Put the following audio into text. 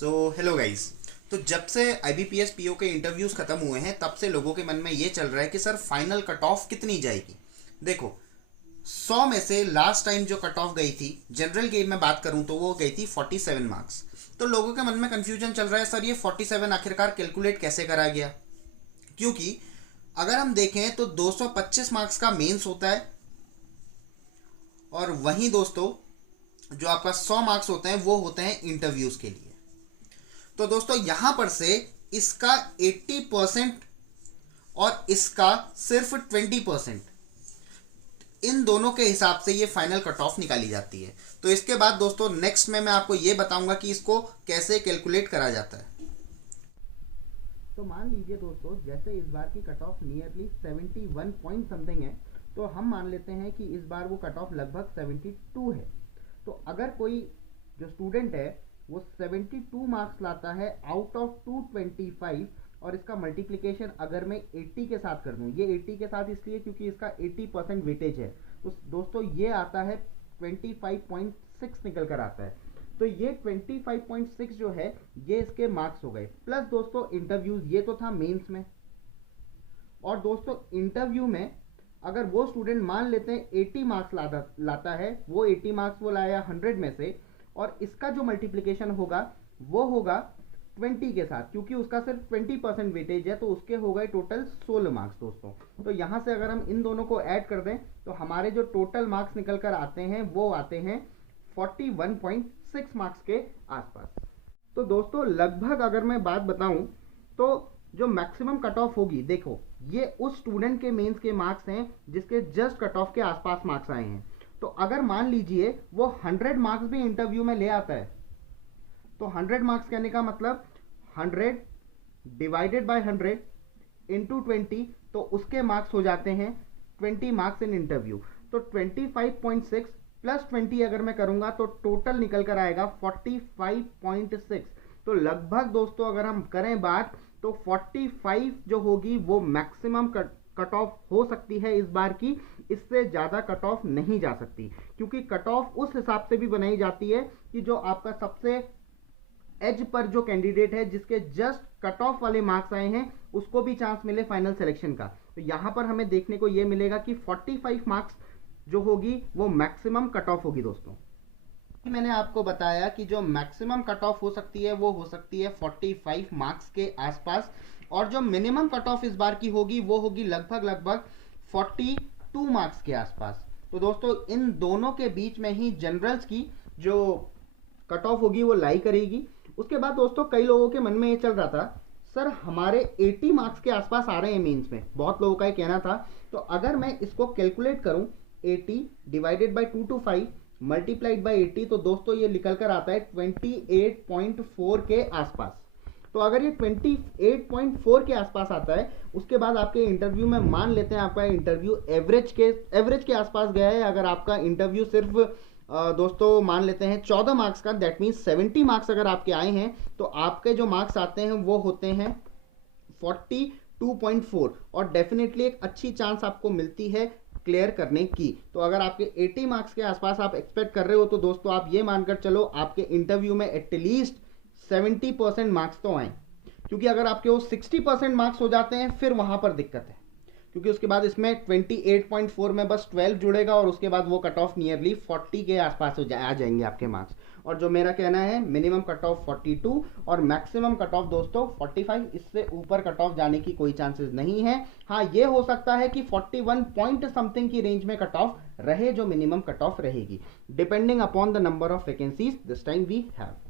So hello guys. तो जब से IBPS PO के इंटरव्यूज़ ख़त्म हुए हैं तब से लोगों के मन में ये चल रहा है कि सर फाइनल कट ऑफ कितनी जाएगी। देखो, 100 में से लास्ट टाइम जो कट ऑफ गई थी जनरल की में बात करूं तो वो गई थी 47 मार्क्स। तो लोगों के मन में कन्फ्यूजन चल रहा है, सर ये 47 आखिरकार कैलकुलेट कैसे करा गया। क्योंकि अगर हम देखें तो 225 मार्क्स का मेंस होता है और वहीं दोस्तों जो आपका 100 मार्क्स होते हैं वो होते हैं इंटरव्यूज़ के लिए। तो दोस्तों यहां पर से इसका 80% और इसका सिर्फ 20%, इन दोनों के हिसाब से ये फाइनल कट ऑफ निकाली जाती है। तो इसके बाद दोस्तों नेक्स्ट में मैं आपको ये बताऊंगा कि इसको कैसे कैलकुलेट करा जाता है। तो मान लीजिए दोस्तों, जैसे इस बार की cut off nearly 71 point something है, तो हम मान लेते हैं कि इस बार वो कट ऑफ लगभग 72 है। तो अगर कोई जो स्टूडेंट है वो 72 मार्क्स लाता है आउट ऑफ 225 और इसका मल्टीप्लिकेशन अगर मैं 80 के साथ कर दूं, ये 80 के साथ इसलिए क्योंकि इसका 80% वेटेज है, तो दोस्तों ये आता है 25.6 निकल कर आता है। तो ये 25.6 जो है ये इसके मार्क्स हो गए, प्लस दोस्तों इंटरव्यूज, ये तो था मेंस में। और दोस्तों इंटरव्यू में अगर वो स्टूडेंट मान लेते हैं 80 मार्क्स लाता है, वो 80 मार्क्स वो लाया 100 में से, और इसका जो मल्टीप्लिकेशन होगा वो होगा 20 के साथ, क्योंकि उसका सिर्फ 20% वेटेज है, तो उसके हो गए टोटल 16 मार्क्स दोस्तों। तो यहां से अगर हम इन दोनों को ऐड कर दें तो हमारे जो टोटल मार्क्स निकल कर आते हैं वो आते हैं 41.6 मार्क्स के आसपास। तो दोस्तों लगभग अगर मैं बात बताऊं तो जो मैक्सिमम कट ऑफ होगी, देखो ये उस स्टूडेंट के मेंस के मार्क्स हैं जिसके जस्ट कट ऑफ के आसपास मार्क्स आए हैं। तो अगर मान लीजिए वो 100 मार्क्स भी इंटरव्यू में ले आता है, तो 100 मार्क्स कहने का मतलब 100 डिवाइडेड बाय 100 इंटू 20, तो उसके मार्क्स हो जाते हैं 20 मार्क्स इन इंटरव्यू। तो 25.6 प्लस 20 अगर मैं करूंगा तो टोटल निकल कर आएगा 45.6। तो लगभग दोस्तों अगर हम करें बात तो 45 जो होगी वो मैक्सिमम कट ऑफ हो सकती है इस बार की, इससे ज़्यादा कट ऑफ नहीं जा सकती, क्योंकि कट ऑफ उस हिसाब से भी बनाई जाती है कि जो आपका सबसे एज पर जो कैंडिडेट है जिसके जस्ट कट ऑफ वाले मार्क्स आए हैं उसको भी चांस मिले फाइनल सिलेक्शन का। तो यहां पर हमें देखने को यह मिलेगा कि 45 मार्क्स जो होगी वो मैक्सिमम कट ऑफ होगी दोस्तों। मैंने आपको बताया कि जो मैक्सिमम कट ऑफ हो सकती है वो हो सकती है 45 मार्क्स के आसपास, और जो मिनिमम कट ऑफ इस बार की होगी वो होगी लगभग 42 मार्क्स के आसपास। तो दोस्तों इन दोनों के बीच में ही जनरल्स की जो कट ऑफ होगी वो लाई करेगी। उसके बाद दोस्तों कई लोगों के मन में ये चल रहा था, सर हमारे 80 मार्क्स के आसपास आ रहे हैं मेंस में, बहुत लोगों का ये कहना था। तो अगर मैं इसको कैलकुलेट करूं 80 डिवाइडेड बाय 225 मल्टीप्लाइड बाय 80, तो दोस्तों ये निकल कर आता है 28.4 के आसपास। तो अगर ये 28.4 के आसपास आता है, उसके बाद आपके इंटरव्यू में मान लेते हैं आपका इंटरव्यू एवरेज के आसपास गया है। अगर आपका इंटरव्यू सिर्फ दोस्तों मान लेते हैं 14 मार्क्स का, दैट मीन्स 70 मार्क्स अगर आपके आए हैं, तो आपके जो मार्क्स आते हैं वो होते हैं 42.4, और डेफिनेटली एक अच्छी चांस आपको मिलती है क्लियर करने की। तो अगर आपके 80 मार्क्स के आसपास आप एक्सपेक्ट कर रहे हो तो दोस्तों आप ये मानकर चलो आपके इंटरव्यू में एटलीस्ट 70% मार्क्स तो आए, क्योंकि अगर आपके वो 60% मार्क्स हो जाते हैं फिर वहां पर दिक्कत है, क्योंकि उसके बाद इसमें 28.4 में बस 12 जुड़ेगा और उसके बाद वो कट ऑफ नियरली 40 के आसपास आ जाएंगे आपके मार्क्स। और जो मेरा कहना है मिनिमम कट ऑफ 42 और मैक्सिमम कट ऑफ दोस्तों 45, इससे ऊपर कट ऑफ जाने की कोई चांसेस नहीं है। हाँ, ये हो सकता है कि 41 पॉइंट समथिंग की रेंज में कट ऑफ रहे, जो मिनिमम कट ऑफ रहेगी, depending upon the number of vacancies this time we have.